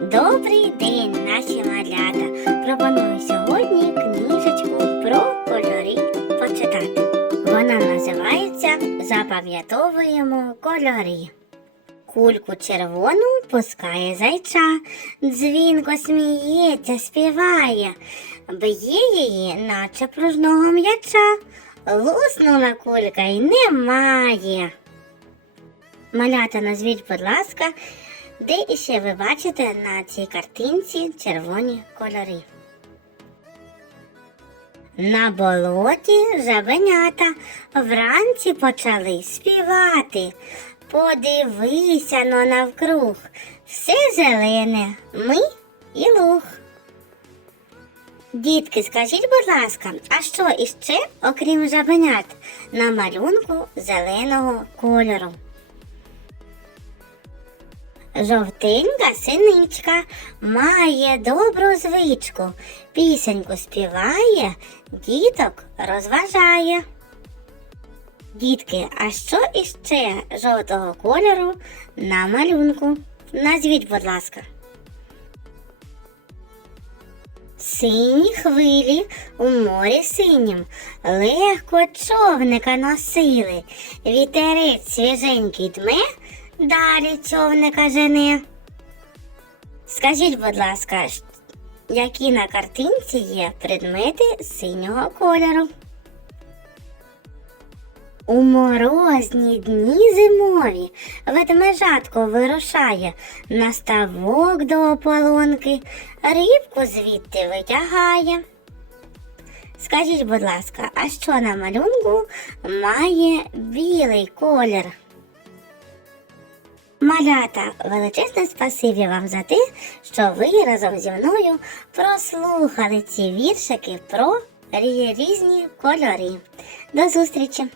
Добрий день, наші малята! Пропоную сьогодні книжечку про кольори почитати. Вона називається Запам'ятовуємо кольори. Кульку червону пускає зайча, дзвінко сміється, співає, б'є її, наче пружного м'яча. Луснула кулька й немає. Малята, назвіть, будь ласка, де іще ви бачите на цій картинці червоні кольори? На болоті жабенята вранці почали співати. Подивися но навкруг, все зелене, ми і луг. Дітки, скажіть, будь ласка, а що іще, окрім жабенят, на малюнку зеленого кольору? Жовтенька синичка має добру звичку, пісеньку співає, діток розважає. Дітки, а що іще жовтого кольору на малюнку? Назвіть, будь ласка. Сині хвилі у морі синім, легко човника носили, вітерець свіженький дме, далі човника жене. Скажіть, будь ласка, які на картинці є предмети синього кольору? У морозні дні зимові ведмежатко вирушає на ставок до ополонки, рибку звідти витягає. Скажіть, будь ласка, а що на малюнку має білий колір? Малята, величезне спасибі вам за те, що ви разом зі мною прослухали ці віршики про різні кольори. До зустрічі!